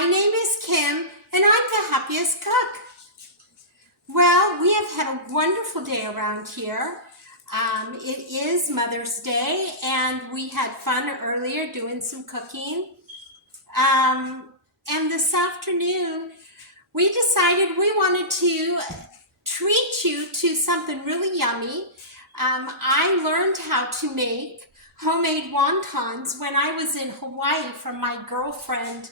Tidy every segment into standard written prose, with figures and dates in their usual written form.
My name is Kim, and I'm the happiest cook. Well, we have had a wonderful day around here. It is Mother's Day, and we had fun earlier doing some cooking. And this afternoon, we decided we wanted to treat you to something really yummy. I learned how to make homemade wontons when I was in Hawaii from my girlfriend.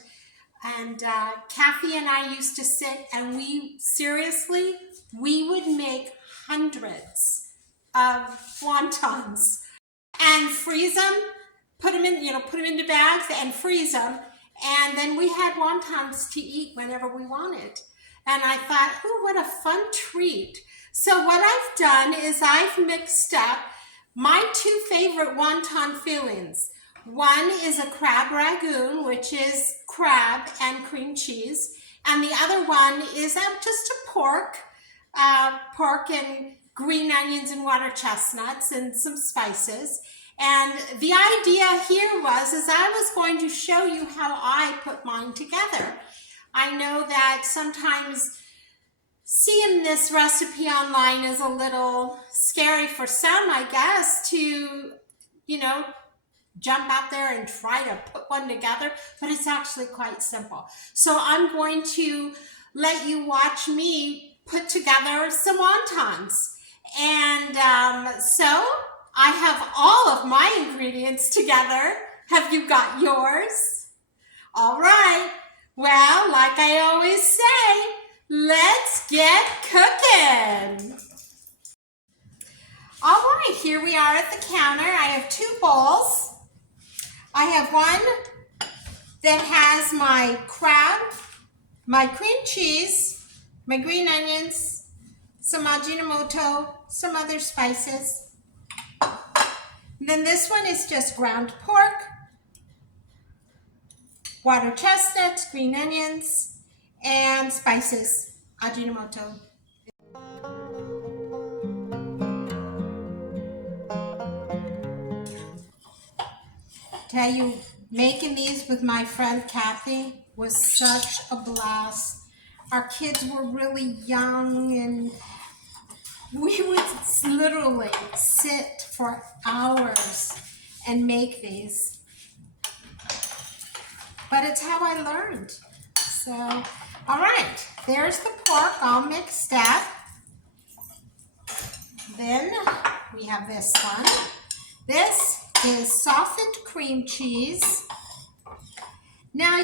And Kathy and I used to sit and we would make hundreds of wontons and freeze them, put them into bags and freeze them. And then we had wontons to eat whenever we wanted. And I thought, oh, what a fun treat. So what I've done is I've mixed up my two favorite wonton fillings. One is a crab Rangoon, which is crab and cream cheese. And the other one is just a pork and green onions and water chestnuts and some spices. And the idea here is I was going to show you how I put mine together. I know that sometimes seeing this recipe online is a little scary for some, I guess, to, jump out there and try to put one together, but it's actually quite simple. So I'm going to let you watch me put together some wontons. And so I have all of my ingredients together. Have you got yours? All right. Well, like I always say, let's get cooking. All right, here we are at the counter. I have two bowls. I have one that has my crab, my cream cheese, my green onions, some Ajinomoto, some other spices. And then this one is just ground pork, water chestnuts, green onions, and spices, Ajinomoto. Tell you, making these with my friend Kathy was such a blast. Our kids were really young and we would literally sit for hours and make these. But it's how I learned. So, all right, there's the pork all mixed up. Then we have this one. This is softened cream cheese. Now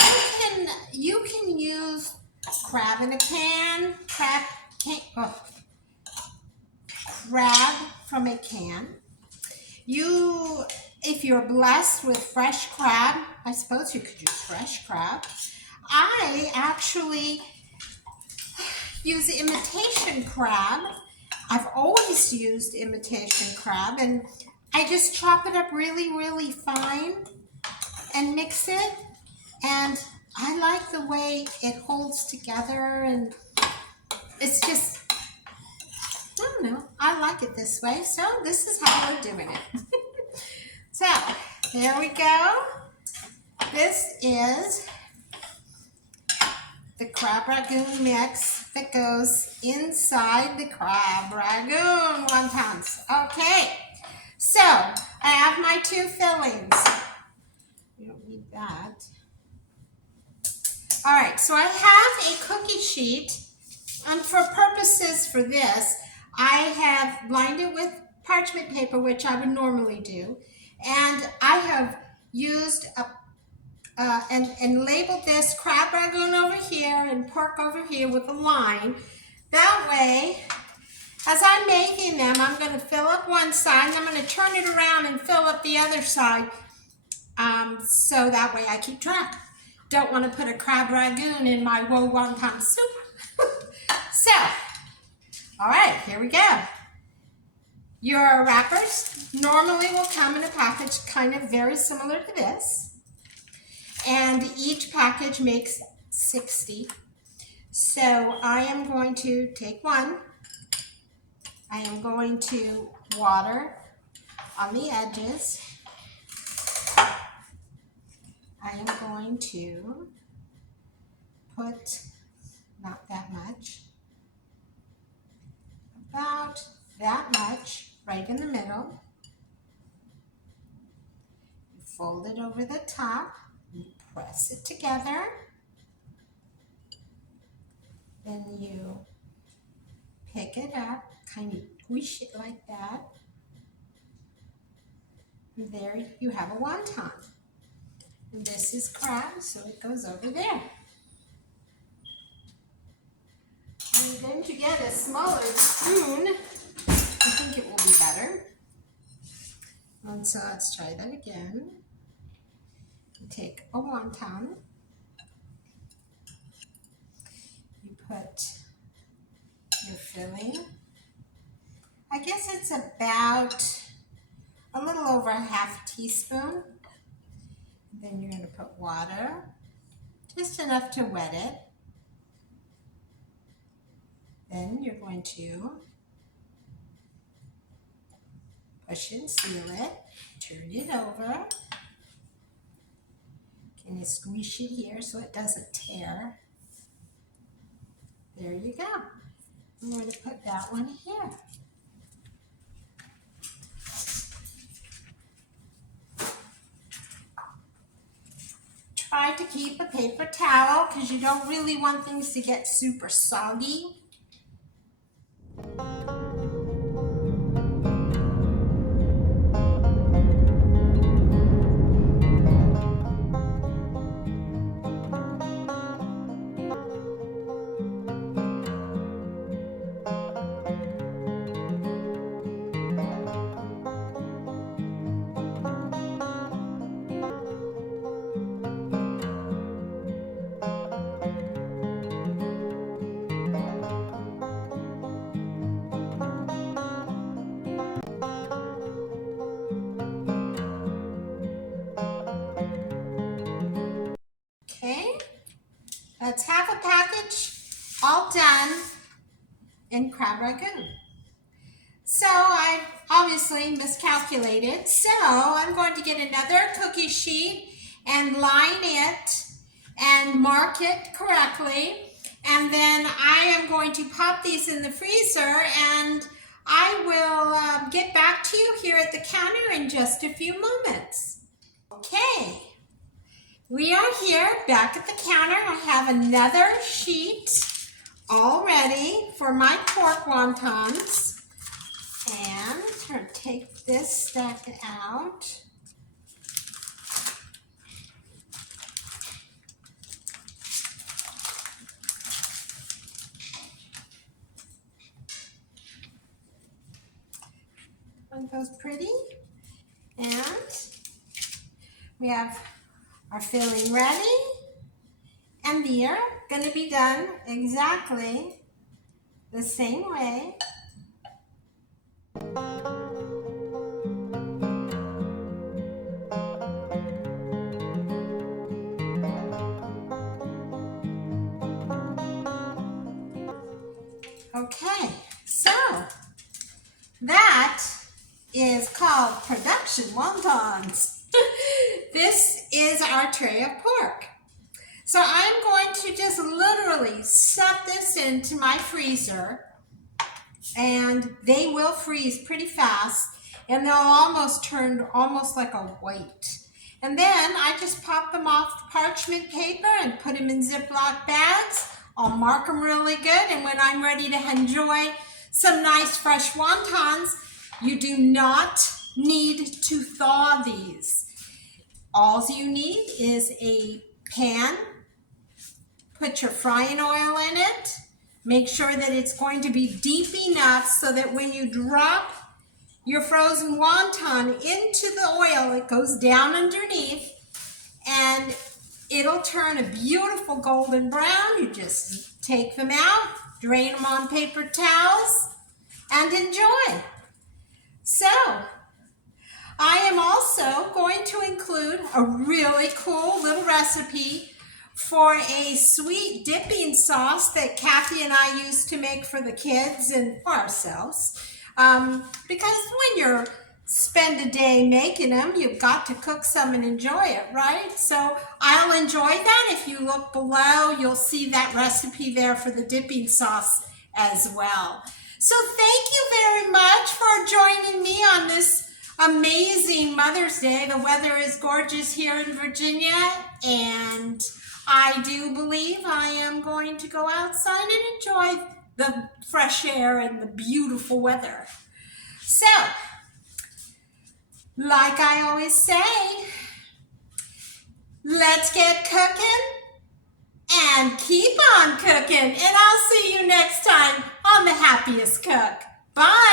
you can use crab in a can, crab from a can. If you're blessed with fresh crab, I suppose you could use fresh crab. I actually use imitation crab. I've always used imitation crab, and I just chop it up really, really fine and mix it. And I like the way it holds together, and it's just, I don't know, I like it this way. So this is how we're doing it. So there we go. This is the crab Rangoon mix that goes inside the crab Rangoon wontons. Okay. So, I have my two fillings. We don't need that. All right, so I have a cookie sheet, and for purposes for this, I have lined it with parchment paper, which I would normally do, and I have used and labeled this crab Rangoon over here and pork over here with a line. That way, as I'm making them, I'm going to fill up one side, and I'm going to turn it around and fill up the other side, so that way I keep track. Don't want to put a crab Rangoon in my wonton soup. So, all right, here we go. Your wrappers normally will come in a package kind of very similar to this, and each package makes 60. So I am going to take one. I am going to water on the edges. I am going to put, not that much, about that much right in the middle. You fold it over the top, you press it together, then you pick it up, kind of squish it like that. And there you have a wonton. And this is crab, so it goes over there. I'm going to get a smaller spoon. I think it will be better. And so let's try that again. You take a wonton. You put your filling. I guess it's about a little over a half teaspoon. Then you're going to put water, just enough to wet it. Then you're going to push and seal it, turn it over. Can you squeeze it here so it doesn't tear? There you go. I'm going to put that one here. Try to keep a paper towel because you don't really want things to get super soggy. Okay, that's half a package all done in crab Rangoon. So I obviously miscalculated, so I'm going to get another cookie sheet and line it and mark it correctly, and then I am going to pop these in the freezer, and I will get back to you here at the counter in just a few moments. Okay. We are here back at the counter. I have another sheet all ready for my pork wontons. And I'm going to take this stack out. Aren't those pretty? And we have our filling ready, and they are going to be done exactly the same way. Okay, so that is called production wontons. This is our tray of pork. So I'm going to just literally set this into my freezer, and they will freeze pretty fast, and they'll almost turn almost like a white. And then I just pop them off parchment paper and put them in Ziploc bags. I'll mark them really good, and when I'm ready to enjoy some nice fresh wontons, you do not need to thaw these. All you need is a pan. Put your frying oil in it. Make sure that it's going to be deep enough so that when you drop your frozen wonton into the oil, it goes down underneath and it'll turn a beautiful golden brown. You just take them out, drain them on paper towels, and enjoy. So, I am also going to include a really cool little recipe for a sweet dipping sauce that Kathy and I used to make for the kids and for ourselves. Because when you're spend a day making them, you've got to cook some and enjoy it, right? So I'll enjoy that. If you look below, you'll see that recipe there for the dipping sauce as well. So thank you very much for joining me on this amazing Mother's Day. The weather is gorgeous here in Virginia, and I do believe I am going to go outside and enjoy the fresh air and the beautiful weather. So, like I always say, let's get cooking and keep on cooking. And I'll see you next time on The Happiest Cook. Bye.